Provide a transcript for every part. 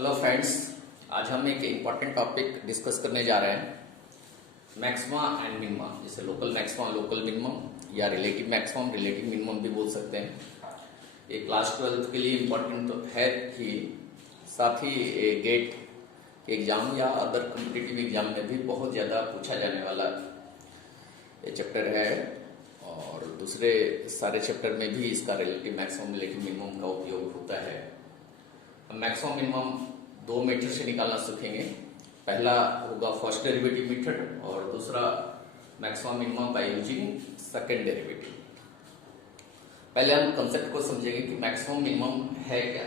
Hello friends, आज हम एक इम्पॉर्टेंट टॉपिक डिस्कस करने जा रहे हैं। मैक्सिमा एंड मिनिमा, जैसे लोकल मैक्सिमा, लोकल मिनिमम या रिलेटिव मैक्सिमम, रिलेटिव मिनिमम भी बोल सकते हैं। ये क्लास 12 के लिए इम्पॉर्टेंट तो है ही, साथ ही गेट के एग्जाम या अदर कॉम्पिटिटिव एग्जाम में भी बहुत ज़्यादा पूछा जाने वाला ये चैप्टर है। और दूसरे सारे चैप्टर में भी इसका रिलेटिव मैक्सिमम, रिलेटिव मिनिमम का उपयोग होता है। मैक्सिमम मिनिमम दो मेथड से निकालना सीखेंगे। पहला होगा फर्स्ट डेरिवेटिव मेथड और दूसरा maximum minimum by using second derivative. पहले हम कंसेप्ट को समझेंगे कि मैक्सिमम मिनिमम है क्या।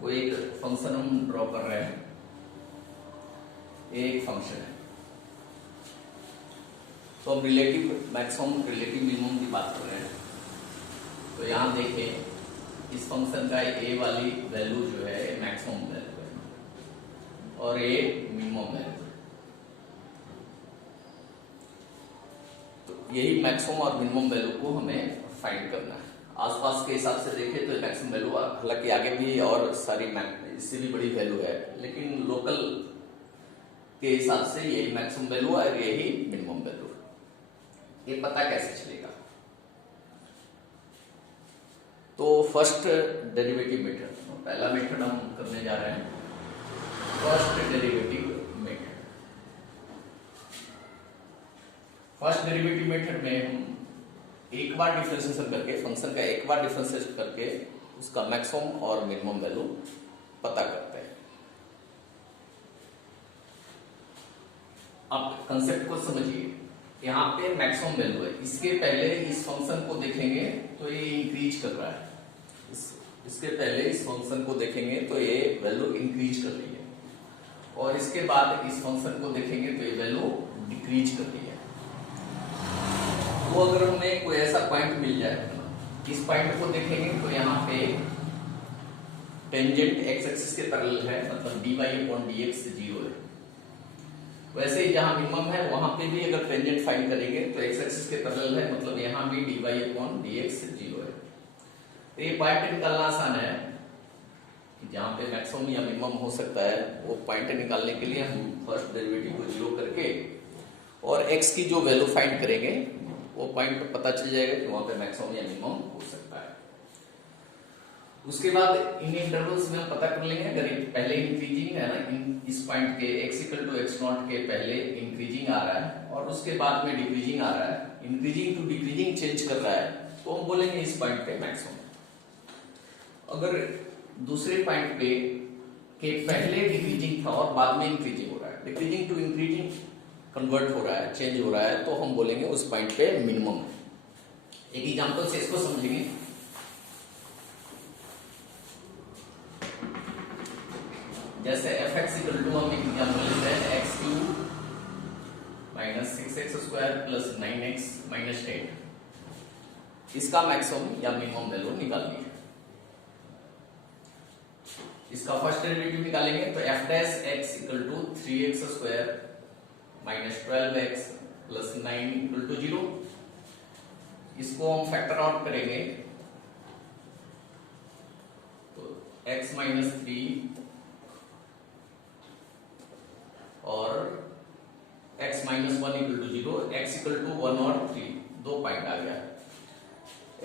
कोई एक फंक्शन हम ड्रॉ कर रहे हैं, एक फंक्शन है, तो हम रिलेटिव मैक्सिमम रिलेटिव मिनिमम की बात कर रहे हैं। तो यहां देखें, इस फंक्शन का ए वाली वैल्यू जो है मैक्सिमम वैल्यू है और ये मिनिमम वैल्यू है। तो यही मैक्सिमम और मिनिमम वैल्यू को हमें फाइंड करना है। आसपास के हिसाब से देखें तो मैक्सिमम वैल्यू, हालांकि आगे भी और सारी इससे भी बड़ी वैल्यू है, लेकिन लोकल के हिसाब से यही मैक्सिमम वैल्यू और यही मिनिमम वैल्यू। ये पता कैसे चलेगा? तो फर्स्ट डेरिवेटिव मेथड, पहला मेथड हम करने जा रहे हैं, first derivative method. First derivative method में हम एक बार डिफरेंशिएशन करके, फंक्शन का एक बार डिफरेंशिएशन करके उसका मैक्सिमम और मिनिमम वैल्यू पता करते हैं। अब कंसेप्ट को समझिए। यहाँ पे मैक्सिमम वैल्यू है, इसके पहले इस फंक्शन को देखेंगे तो ये इंक्रीज कर रहा है। इसके पहले इस फंक्शन को देखेंगे तो ये वैल्यू इंक्रीज कर रही है, और इसके बाद इस फंक्शन को देखेंगे तो ये वैल्यू डिक्रीज कर रही है। तो अगर हमें कोई ऐसा पॉइंट मिल जाए, इस पॉइंट को देखेंगे तो यहाँ पे टेंजेंट एक्स एक्सिस के पैरेलल है, मतलब dy/dx 0 है। वैसे ही जहां मिनिमम है वहां पे भी अगर टेंजेंट फाइंड करेंगे तो एक्स एक्सिस के पैरेलल है, मतलब यहाँ भी dy/dx 0 है। तो ये पॉइंट निकालना आसान है कि जहां पे मैक्सिमम या मिनिमम हो सकता है, वो पॉइंट निकालने के लिए हम फर्स्ट डेरिवेटिव को 0 करके और x की जो वैल्यू फाइंड करेंगे वो पॉइंट पता चल जाएगा कि वहां पे मैक्सिमम या मिनिमम हो सकता है। उसके बाद इन इंटरवल्स में हम पता कर लेंगे, अगर पहले इंक्रीजिंग है ना, इस पॉइंट के x = x0 के पहले इंक्रीजिंग आ रहा है और उसके बाद में डिक्रीजिंग आ रहा है, इंक्रीजिंग टू डिक्रीजिंग चेंज कर रहा है, तो हम बोलेंगे इस पॉइंट पे मैक्सिमम। अगर दूसरे पॉइंट पे के पहले डिक्रीजिंग था और बाद में इंक्रीजिंग हो रहा है, डिक्रीजिंग टू इंक्रीजिंग कन्वर्ट हो रहा है, चेंज हो रहा है, तो हम बोलेंगे उस पॉइंट पे मिनिमम है। एक एग्जांपल से इसको समझेंगे। जैसे fx = हम एक एग्जांपल लेते हैं, x³ - 6x² + 9x - 10। इसका मैक्सिमम या मिनिमम वैल्यू निकालनी है। इसका फर्स्ट डेरिवेटिव निकालेंगे तो f' = 3x² - 12x + 9 = 0। इसको हम फैक्टर आउट करेंगे तो x - 3 और x - 1 = 0, x = 1 और 3, दो पॉइंट आ गया।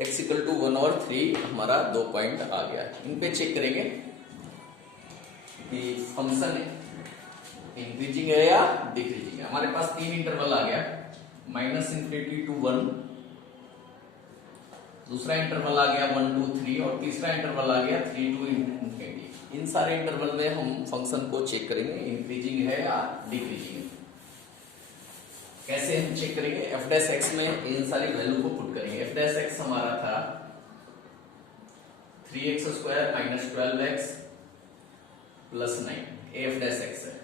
x = 1 और 3 हमारा दो पॉइंट आ गया। इन पे चेक करेंगे कि फंक्शन इंक्रीजिंग है या डिक्रीजिंग है। हमारे पास तीन इंटरवल आ गया, -∞ to 1, दूसरा इंटरवल आ गया 1 to 3 और तीसरा इंटरवल आ गया 3 to ∞। इन सारे इंटरवल में हम फंक्शन को चेक करेंगे इंक्रीजिंग है या डिक्रीजिंग है। कैसे हम चेक करेंगे? f' में इन सारी वैल्यू को पुट करेंगे। f' हमारा था 3x² - 12x + 9, f' है,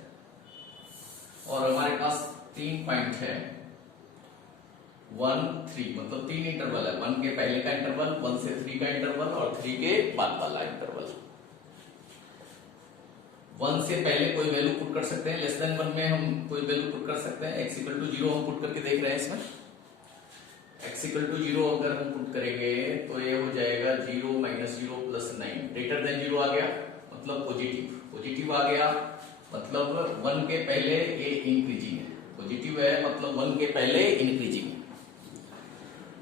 और हमारे पास तीन पॉइंट है 1 3, मतलब तीन इंटरवल है, 1 के पहले का इंटरवल, 1 से 3 का इंटरवल और 3 के बाद वाला इंटरवल। 1 से पहले कोई वैल्यू पुट कर सकते हैं, <1 में हम कोई वैल्यू पुट कर सकते हैं। x = 0 हम पुट करके देख रहे हैं। इसमें x = 0 अगर हम पुट करेंगे तो ये हो जाएगा 0 - 0 + 9 > 0 आ गया, मतलब पॉजिटिव, पॉजिटिव आ गया मतलब 1 के पहले ए इंक्रीजिंग है, पॉजिटिव है मतलब 1 के पहले इंक्रीजिंग है।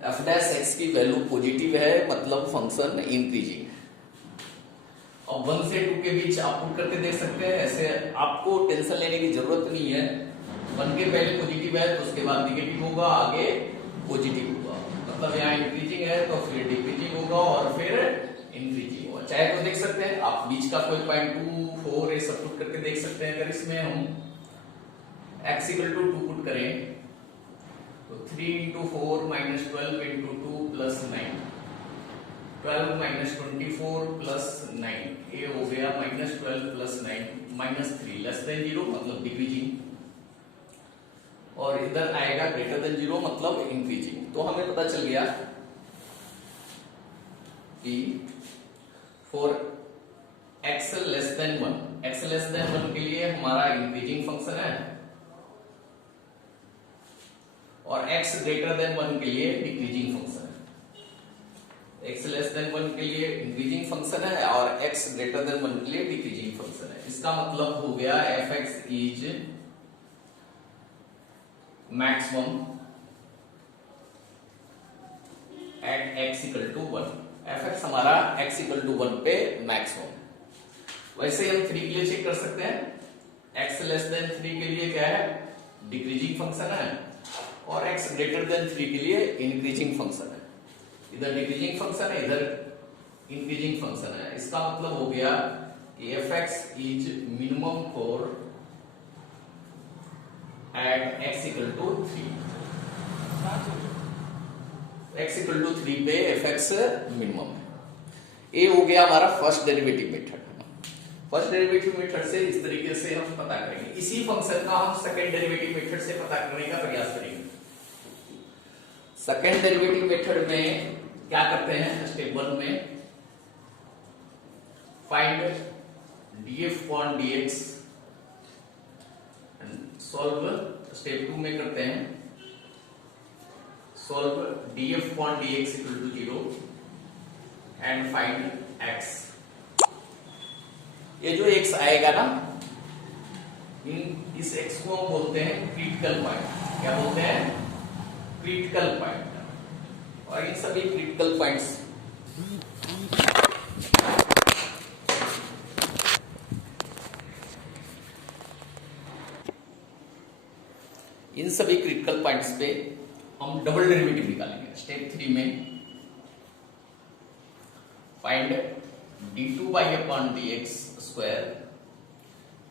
एफ डैश एक्स की वैल्यू पॉजिटिव है मतलब फंक्शन इंक्रीजिंग है। अब 1 से 2 के बीच आप पुट करके देख सकते हैं, ऐसे आपको टेंशन लेने की जरूरत नहीं है। 1 के पहले पॉजिटिव है तो उसके बाद निगेटिव होगा, आगे पॉजिटिव होगा, मतलब यहाँ इंक्रीजिंग है तो फिर डिक्रीजिंग होगा और फिर इंक्रीजिंग होगा। चाहे तो देख सकते हैं आप बीच का कोई पॉइंट 2, 4 ये सब पुट करके देख सकते हैं। अगर इसमें हम x = 2 पुट करें तो 3 × 4 - 12 × 2 + 9, 12 - 24 + 9, ये हो गया -12 + 9 -3 <0 मतलब डिक्रीजिंग, और इधर आएगा <0 मतलब इंक्रीजिंग। तो हमें पता चल गया कि फॉर x < 1, x < 1 के लिए हमारा इंक्रीजिंग फंक्शन है और x > 1 के लिए डिक्रीजिंग फंक्शन है। x < 1 के लिए इंक्रीजिंग फंक्शन है और x > 1 के लिए डिक्रीजिंग फंक्शन है। इसका मतलब हो गया f(x) is maximum eight x = 1, f(x) हमारा x = 1 पे मैक्सिमम। वैसे हम 3 के लिए चेक कर सकते हैं, x < 3 के लिए क्या है, डिक्रीजिंग फंक्शन है और x > 3 के लिए इंक्रीजिंग फंक्शन है। इधर डिक्रीजिंग फंक्शन है, इधर इंक्रीजिंग फंक्शन है। इसका मतलब हो गया कि f(x) is minimum for at x = 3, x = 3 पे f(x) मिनिमम है। ये हो गया हमारा first derivative method. First derivative method से इस तरीके से हम पता करेंगे। इसी फंक्शन का हम सेकंड डेरिवेटिव मेथड से पता करने का प्रयास करेंगे। सेकंड डेरिवेटिव मेथड में क्या करते हैं, स्टेप 1 में फाइंड df/dx, सॉल्व। स्टेप 2 में करते हैं solve df/dx = 0 and find x। ये जो x आएगा ना, इस x को हम बोलते हैं क्रिटिकल पॉइंट। क्या बोलते हैं, क्रिटिकल पॉइंट। और इन सभी क्रिटिकल पॉइंट्स पे हम डबल डेरिवेटिव निकालेंगे। स्टेप 3 में find d2/dx square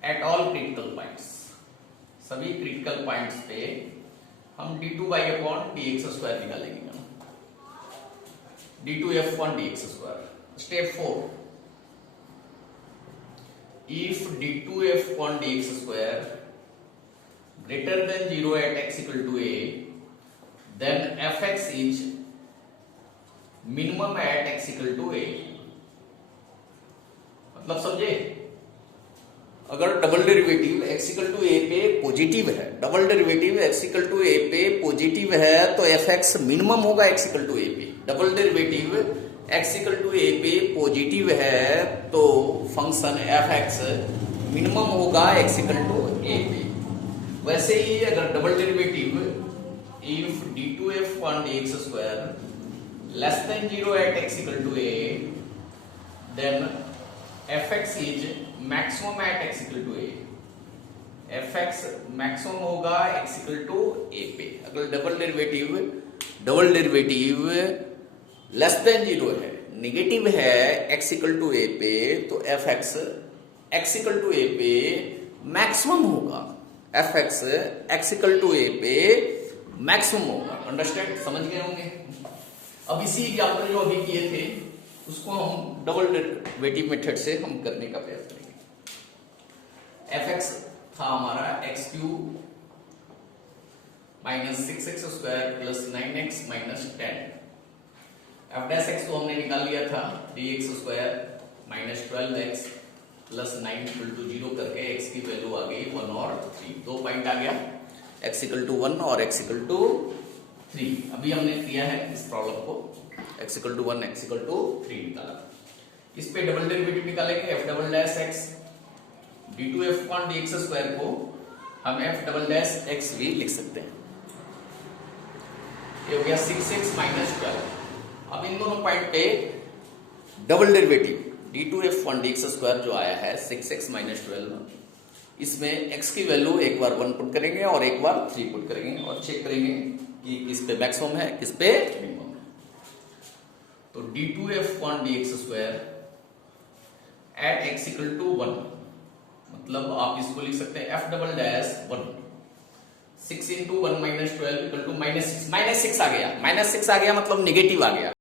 at all critical points. सभी क्रिटिकल पॉइंट्स पे हम d2/dx स्क्वायर निकालेंगे, d2f/dx square. Step 4, if d2f/dx square greater than 0 at x = a, then f(x) is minimum at x = a। मतलब समझे, अगर double derivative x = a पे positive है, double derivative x = a पे positive है तो f(x) मिनिमम होगा x = a पे। डबल डेरिवेटिव x = a पे पॉजिटिव है तो फंक्शन f(x) मिनिमम होगा x = a पे। वैसे ही अगर double derivative if d2f/dx square < 0 at x = a, then f(x) is maximum at x = a। f(x) maximum होगा x = a पे। अगर डबल डेरिवेटिव < 0 है, नेगेटिव है x = a पे, तो f(x) x = a पे मैक्सिमम होगा। f(x) x = a पे मैक्सिमम होगा। अंडरस्टैंड, समझ गए होंगे। अब इसी एग्जांपल जो अभी किए थे उसको हम डबल डेरिवेटिव मेथड से हम करने का प्रयास करेंगे। f(x) था हमारा x³ - 6x² + 9x - 10। f(x) को हमने निकाल लिया था dx² - 12x + 9 = 0 करके x की वैल्यू आ गई 1 और 3। 2 पॉइंट आ गया, x = 1 और x = 3। अभी हमने किया है इस प्रॉब्लम को, x = 1 x = 3 निकाला। इस पे डबल डेरिवेटिव निकालेंगे F double dash X D two F upon D X square को हम एफ डबल डैश एक्स भी लिख सकते हैं। ये हो गया 6x माइनस 12। अब इन दोनों पॉइंट पे double derivative D two F upon D X square जो आया है 6x माइनस 12, इसमें x की वैल्यू एक बार 1 पुट करेंगे और एक बार 3 पुट करेंगे और चेक करेंगे कि किस पे मैक्सिमम है किस पे मिनिमम है। तो D two F upon D X square at X equal to 1, मतलब आप इसको लिख सकते हैं F double dash 1, 6 into 1 minus 12 equal to -6 आ गया। -6 आ गया मतलब निगेटिव आ गया।